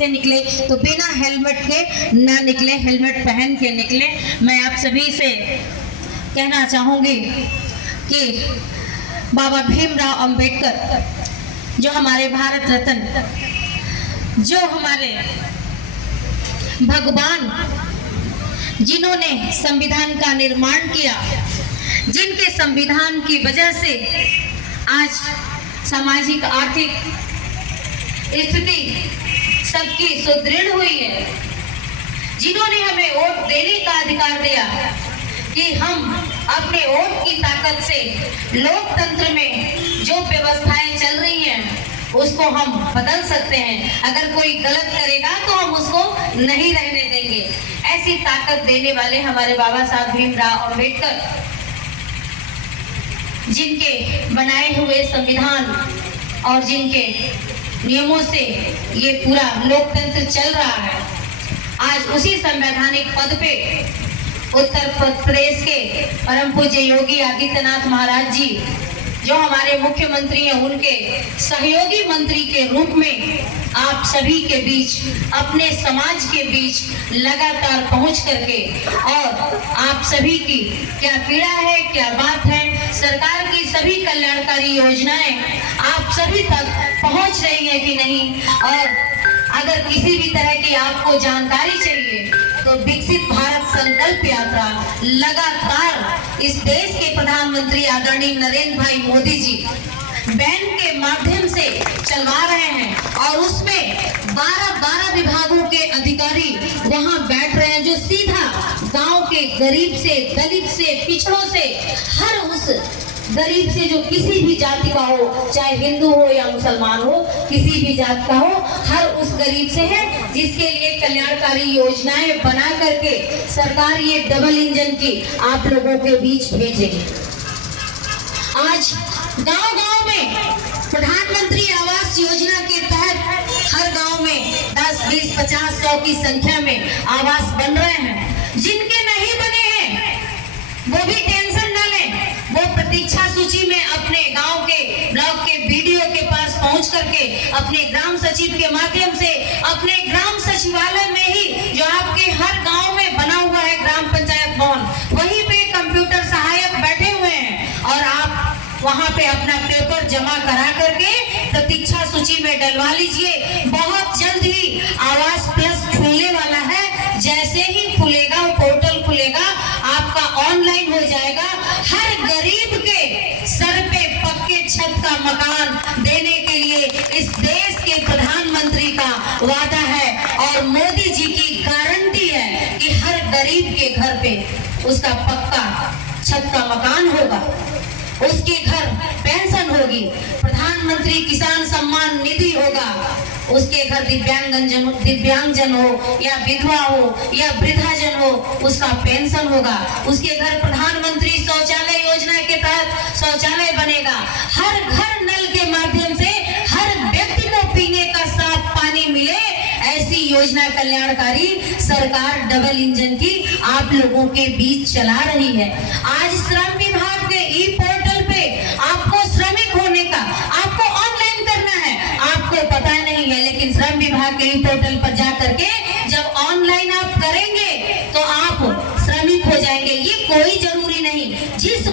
से निकले तो बिना हेलमेट के ना निकले, हेलमेट पहन के निकले। मैं आप सभी से कहना चाहूँगी कि बाबा भीमराव अंबेडकर जो हमारे भारत रत्न, जो हमारे भगवान, जिन्होंने संविधान का निर्माण किया, जिनके संविधान की वजह से आज सामाजिक आर्थिक स्थिति सबकी सुदृढ़ हुई है, जिन्होंने हमें वोट देने का अधिकार दिया कि हम अपने वोट की ताकत से लोकतंत्र में जो व्यवस्थाएं चल रही हैं उसको हम बदल सकते हैं। अगर कोई गलत करेगा तो हम उसको नहीं रहने देंगे। ऐसी ताकत देने वाले हमारे बाबा साहब भीमराव अंबेडकर, जिनके बनाए हुए संविधान और जिनके नियमों से ये पूरा लोकतंत्र चल रहा है, आज उसी संवैधानिक पद पे उत्तर प्रदेश के परम पूज्य योगी आदित्यनाथ महाराज जी, जो हमारे मुख्यमंत्री हैं, उनके सहयोगी मंत्री के रूप में आप सभी के बीच, अपने समाज के बीच लगातार पहुंच करके, और आप सभी की क्या पीड़ा है, क्या बात है, सरकार की सभी कल्याणकारी योजनाएं आप सभी तक पहुंच रही है कि नहीं, और अगर किसी भी तरह की आपको जानकारी चाहिए तो विकसित भारत संकल्प यात्रा लगातार इस देश के प्रधानमंत्री आदरणीय नरेंद्र भाई मोदी जी बैन के माध्यम से चलवा रहे हैं, और उसमें 12 विभागों के अधिकारी वहां बैठ रहे हैं, जो सीधा गांव के गरीब से, दलित से, पिछड़ों से, हर उस गरीब से जो किसी भी जाति का हो, चाहे हिंदू हो या मुसलमान हो, किसी भी जात का हो, हर उस गरीब से है, जिसके लिए कल्याणकारी योजनाएं बना करके सरकार ये डबल इंजन की आप लोगों के बीच भेजेगी। आज गांव-गांव में प्रधानमंत्री आवास योजना के तहत हर गांव में 10, 20, 50, 100 की संख्या में आवास बन रहे हैं। जिनके नहीं बने हैं वो भी टेंशन न लें, वो प्रतीक्षा सूची में अपने गांव के ब्लॉक के बीडीओ के पास पहुंच करके अपने ग्राम सचिव के माध्यम से अपने ग्राम सचिवालय में ही, जो आपके हर गांव में बना हुआ है ग्राम पंचायत भवन, वहीं पे कंप्यूटर सहायक बैठे हुए हैं, और आप वहां पे अपना पेपर जमा करा करके प्रतीक्षा सूची में डलवा लीजिए। बहुत जल्द ही आवास प्लस खुलने वाला है। जैसे ही खुलेगा, वो पोर्टल खुलेगा, आपका ऑनलाइन हो जाएगा। हर गरीब के सर पे पक्के छत का मकान देने के लिए इस देश के प्रधानमंत्री का वादा है, और मोदी जी की गारंटी है कि हर गरीब के घर पे उसका पक्का छत का मकान होगा, उसके घर पेंशन होगी, प्रधानमंत्री किसान सम्मान निधि होगा, उसके घर दिव्यांगजन हो या विधवा हो या वृद्धाजन हो, उसका पेंशन होगा, उसके घर प्रधानमंत्री शौचालय योजना के तहत शौचालय बनेगा। हर घर नल के माध्यम से हर व्यक्ति को पीने का साफ पानी मिले, ऐसी योजना कल्याणकारी सरकार डबल इंजन की आप लोगों के बीच चला रही है। आज श्रम विभाग के ई पोर्टल पे आपको श्रमिक होने का, आपको ऑनलाइन करना है, आपको पता नहीं है, लेकिन श्रम विभाग के ई पोर्टल पर जा करके जब ऑनलाइन आप करेंगे तो आप श्रमिक हो जाएंगे। ये कोई जरूरी नहीं, जिस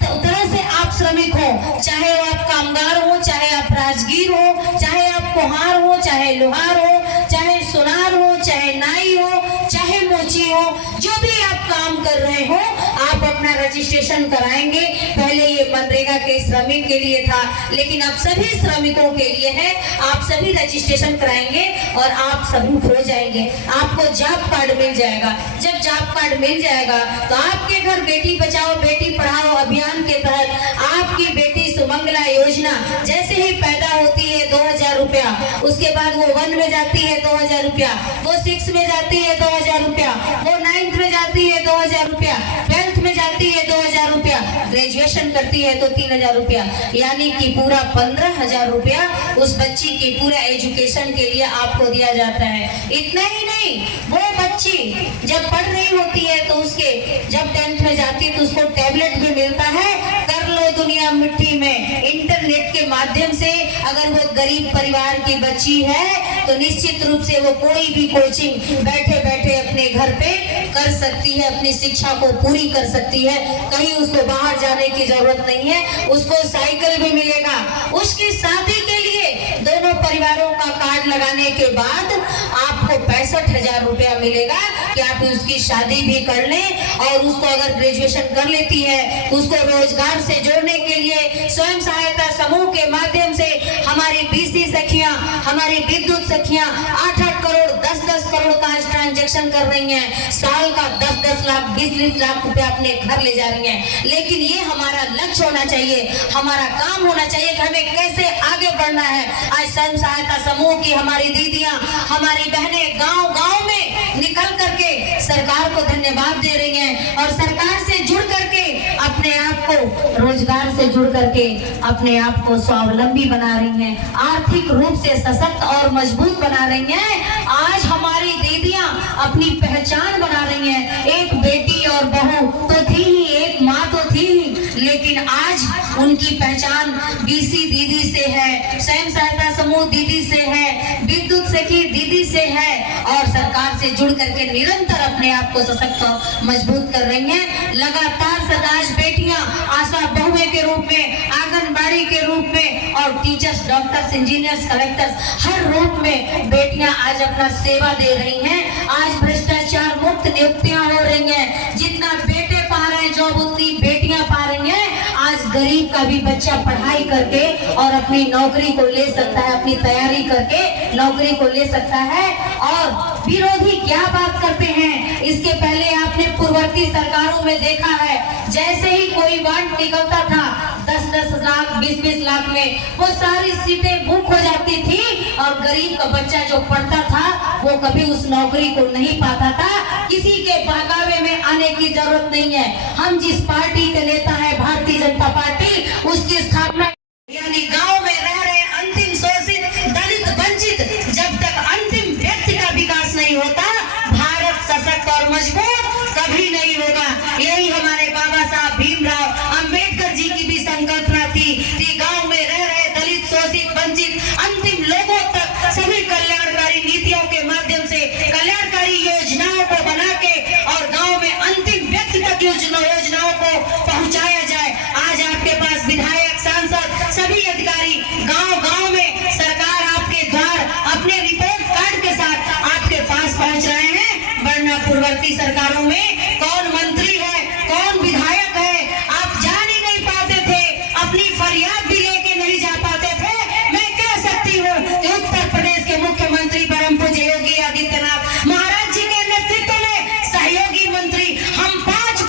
तरह से आप श्रमिक हो, चाहे वो आप कामगार हो, चाहे आप राजगीर हो, चाहे आप कुम्हार हो, चाहे लोहार हो, चाहे सुनार हो, चाहे नाई हो, चाहे मोची हो, जो भी आप काम कर रहे हो, आप अपना रजिस्ट्रेशन कराएंगे। पहले ये मनरेगा के श्रमिक के लिए था, लेकिन अब सभी श्रमिकों के लिए है। आप सभी रजिस्ट्रेशन कराएंगे और आप सबूत हो जाएंगे, आपको जॉब कार्ड मिल जाएगा। जब जॉब कार्ड मिल जाएगा तो आपके घर बेटी बचाओ बेटी पढ़ाओ अभियान के तहत आपकी बेटी सुमंगला योजना जैसे ही पैदा होती है 2000 रुपया, उसके बाद वो 1 में जाती है 2000 रुपया, वो 6 में जाती है 2000 रुपया, वो 9th में जाती है 2000 रुपया, 12th में जाती है 2000 रुपया, ग्रेजुएशन करती है तो 3000 रुपया, यानी कि पूरा 15,000 रुपया उस बच्ची की पूरा एजुकेशन के लिए आपको दिया जाता है। इतना ही नहीं, वो बच्ची जब पढ़ रही होती है तो उसके जब 10th में जाती है तो उसको टैबलेट भी मिलता है। कर लो दुनिया मिट्टी में, इंटरनेट के माध्यम से अगर वो गरीब परिवार की बच्ची है तो निश्चित रूप से वो कोई भी कोचिंग बैठे बैठे अपने घर पे कर सकती है, अपनी शिक्षा को पूरी कर सकती है। कहीं उसको बाहर जाने की जरूरत नहीं है, उसको साइकिल भी मिलेगा। उसकी शादी के लिए दोनों परिवारों का कार्ड लगाने के बाद आपको 65,000 रुपया मिलेगा कि आप उसकी शादी भी कर लें। और उसको अगर ग्रेजुएशन कर लेती है उसको रोजगार से जोड़ने के लिए स्वयं सहायता समूह के माध्यम से हमारी बीसी सखियां, हमारी विद्युत सखियां 8-8 करोड़ 10-10 करोड़ का ट्रांजैक्शन कर रही हैं। साल का 10-10 लाख 20-20 लाख रुपया अपने घर ले जा रही हैं। लेकिन ये हमारा लक्ष्य होना चाहिए, हमारा काम होना चाहिए कि हमें कैसे आगे बढ़ना है। आज स्वयं सहायता समूह की हमारी दीदियां, हमारी बहनें गांव-गांव में निकल करके सरकार को धन्यवाद दे रही हैं और सरकार से जुड़ करके अपने आप को रोजगार से जुड़ करके अपने आप को स्वावलंबी बना रही हैं, आर्थिक रूप से सशक्त और मजबूत बना रही हैं। आज हमारी दीदियां अपनी पहचान बना रही हैं। एक बेटी और बहू तो थी ही, एक माँ तो थी ही, लेकिन आज उनकी पहचान बीसी दीदी से है, स्वयं सहायता समूह दीदी से है, विद्युत सखी दीदी से है और सरकार से जुड़ करके निरंतर अपने आप को सशक्त और मजबूत कर रही हैं। लगातार आज बेटियां आशा बहुए के रूप में, आंगनबाड़ी के रूप में और टीचर्स, डॉक्टर्स, इंजीनियर्स, कलेक्टर्स हर रूप में बेटियां आज अपना सेवा दे रही हैं। आज भ्रष्टाचार मुक्त नियुक्तियां हो रही हैं। जितना बेटे पा रहे हैं जॉब उतनी बेटियां पा रही हैं। आज गरीब का भी बच्चा पढ़ाई करके और अपनी नौकरी को ले सकता है, अपनी तैयारी करके नौकरी को ले सकता है। और विरोधी क्या बात करते हैं, इसके पहले आपने पूर्ववर्ती सरकारों में देखा है, जैसे ही कोई वार्ड निकलता था 10-10 लाख 20-20 लाख में वो सारी सीटें बुक हो जाती थी और गरीब का बच्चा जो पढ़ता था वो कभी उस नौकरी को नहीं पाता था। किसी के बहकावे में आने की जरूरत नहीं है। हम जिस पार्टी के नेता है भारतीय जनता पार्टी, उसकी स्थापना यानी गांव में रह रहे अंतिम शोषित दलित वंचित, जब तक अंतिम व्यक्ति का विकास नहीं होता भारत सशक्त और मजबूत कभी नहीं होगा। यही हमारे बाबा साहब भीमराव अंबेडकर जी की भी संकल्पना थी कि गांव में रह रहे दलित शोषित वंचित अंतिम लोगों तक सभी कल्याणकारी नीतियों के माध्यम से कल्याणकारी योजनाओं को बना के और गांव में अंतिम व्यक्ति तक योजनाओं को पहुंचाया जाए। आज आपके पास विधायक, सांसद, सभी अधिकारी गांव-गांव में सरकार आपके द्वार अपने रिपोर्ट कार्ड के साथ आपके पास पहुंच रहे हैं। वरना पूर्ववर्ती सरकारों में कौन मंत्री है, कौन विधायक है, आप जान ही नहीं पाते थे, अपनी फरियाद भी लेके नहीं जा पाते थे। मैं कह सकती हूँ कि उत्तर प्रदेश के मुख्यमंत्री परम पूज्य योगी आदित्यनाथ महाराज जी के नेतृत्व में सहयोगी मंत्री हम 5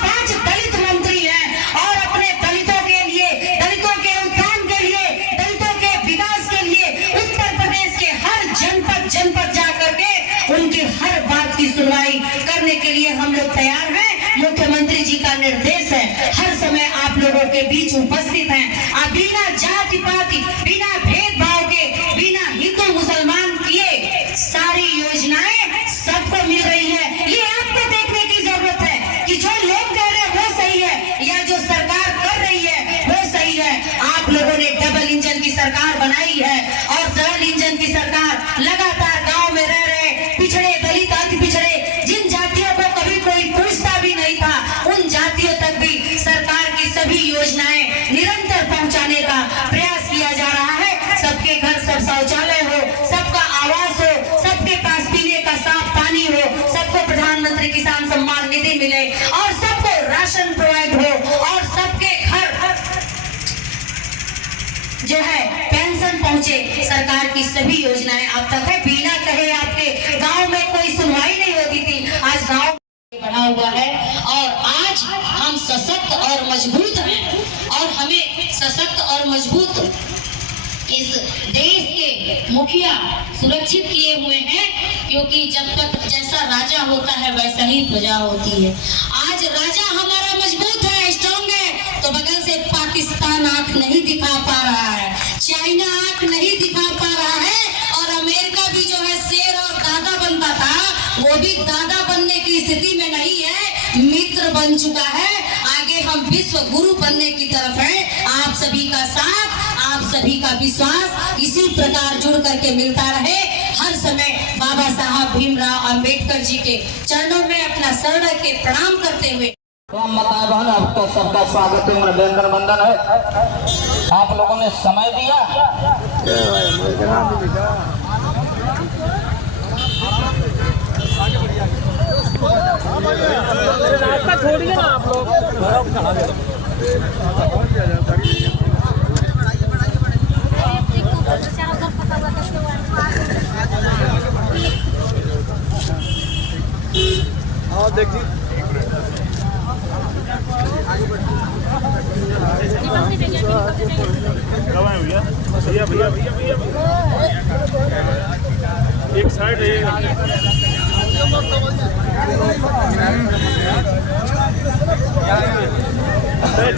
दलित मंत्री हैं और अपने दलितों के लिए, दलितों के उत्थान के लिए, दलितों के विकास के लिए उत्तर प्रदेश के हर जनपद जा करके उनकी हर बात की सुनवाई करने के लिए हम लोग तैयार हैं। मुख्यमंत्री जी का निर्देश है, हर समय आप लोगों के बीच उपस्थित हैं। आप बिना जाति पाति, बिना भेदभाव के, बिना हिंदू मुसलमान किए सारी योजनाएं सबको मिल रही है। ये आपको देखने की जरूरत है कि जो लोग कह रहे हैं वो सही है या जो सरकार कर रही है वो सही है। आप लोगों ने डबल इंजन की सरकार बनाई है और डबल इंजन की सरकार लगातार गांव में रह रहे पिछड़े, दलित, अति पिछड़े, जिन जातियों को कभी कोई पूछता भी नहीं था, उन जातियों तक भी सरकार की सभी योजनाएं निरंतर पहुंचाने का प्रयास किया जा रहा है। सबके घर सब शौचालय हो, सबका आवास हो, सबके पास पीने का साफ पानी हो, सबको प्रधानमंत्री किसान सम्मान निधि मिले और सबको राशन प्रोवाइड हो और सबके घर जो है पेंशन पहुंचे। सरकार की सभी योजनाएं आप तक है, बिना कहे आपके गांव में कोई सुनवाई नहीं होती थी। आज गांव बढ़ा हुआ है और आज हम सशक्त और मजबूत हैं और हमें सशक्त और मजबूत इस देश के मुखिया सुरक्षित किए हुए हैं, क्योंकि जब तक जैसा राजा होता है वैसा ही प्रजा होती है। आज राजा हमारा मजबूत है, स्ट्रॉन्ग है, तो बगल से पाकिस्तान आंख नहीं दिखा पा रहा है, चाइना आंख नहीं दिखा पा रहा है और अमेरिका भी जो है शेर और दादा बनता था वो भी दादा बनने की स्थिति में नहीं है, मित्र बन चुका है। आगे हम विश्व गुरु बनने की तरफ है। आप सभी का साथ, आप सभी का विश्वास इसी प्रकार जुड़ करके मिलता रहे। हर समय बाबा साहब भीमराव अंबेडकर जी के चरणों में अपना सर रख के प्रणाम करते हुए माताएं बहन, आपका सबका स्वागत है, अभिनंदन वंदन है। आप लोगों ने समय दिया। रास्ता छोड़िए ना आप लोग। हाँ देखिए भैया भैया भैया भैया एक साइड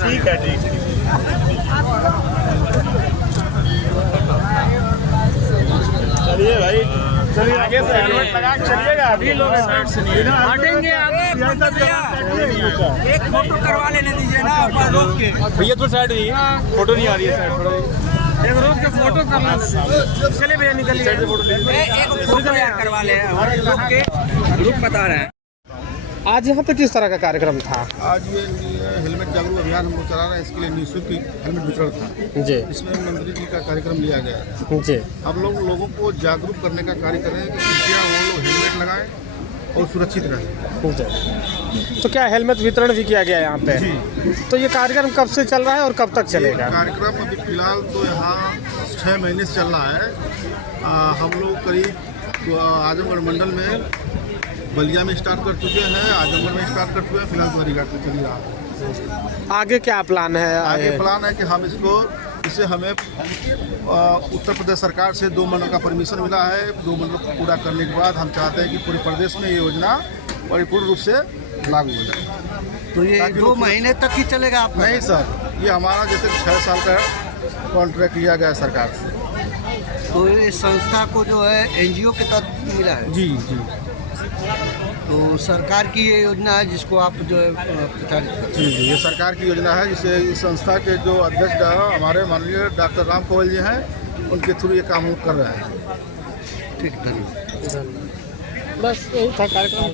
ठीक है ठीक चलिए भाई, चलिए आगे से हेलमेट लगा चलिएगा। अभी लोग हटेंगे आगे, एक फोटो करवा लेने दीजिए ना रोक के। भैया तो साइड नहीं, फोटो नहीं आ रही है साइड, थोड़ा एक रोक के फोटो करना। चलिए भैया निकलिए, फोटो ले एक फोटो करवा ले, रोक के ग्रुप बता रहे हैं। आज यहाँ पे किस तरह का कार्यक्रम था? आज ये हेलमेट जागरूक अभियान हम लोग चला रहे हैं, इसके लिए निःशुल्क हेलमेट वितरण था जी। इसमें मंत्री जी का कार्यक्रम लिया गया जी। हम लोगों को जागरूक करने का कार्य कर रहे हैं कि कृपया वो लोग हेलमेट लगाएं और सुरक्षित रहें। तो क्या हेलमेट वितरण भी किया गया यहाँ पे? जी। तो ये कार्यक्रम कब से चल रहा है और कब तक चलेगा? कार्यक्रम अभी फिलहाल तो यहाँ 6 महीने से चल रहा है। हम लोग करीब आजमगढ़ मंडल में बलिया में स्टार्ट कर चुके हैं, आजमगढ़ में स्टार्ट कर चुके हैं, फिलहाल द्वारिका में चल रहा है। आगे क्या प्लान है? आगे प्लान है कि हम इसे हमें उत्तर प्रदेश सरकार से 2 मंडल का परमिशन मिला है। 2 मंडल पूरा करने के बाद हम चाहते हैं कि पूरे प्रदेश में ये योजना परिपूर्ण रूप से लागू हो जाए। तो ये 2 महीने तक ही चलेगा आपका? नहीं सर, ये हमारा जैसे 6 साल का कॉन्ट्रैक्ट लिया गया है सरकार से। तो ये संस्था को जो है NGO के तहत मिला है? जी जी। तो सरकार की ये योजना है जिसको आप जो है प्रचारित करते जी जी, ये सरकार की योजना है, जिसे इस संस्था के जो अध्यक्ष हमारे माननीय डॉक्टर राम कंवल जी हैं, उनके थ्रू ये काम हम कर रहे हैं। ठीक, धन्यवाद। बस यही था कार्यक्रम।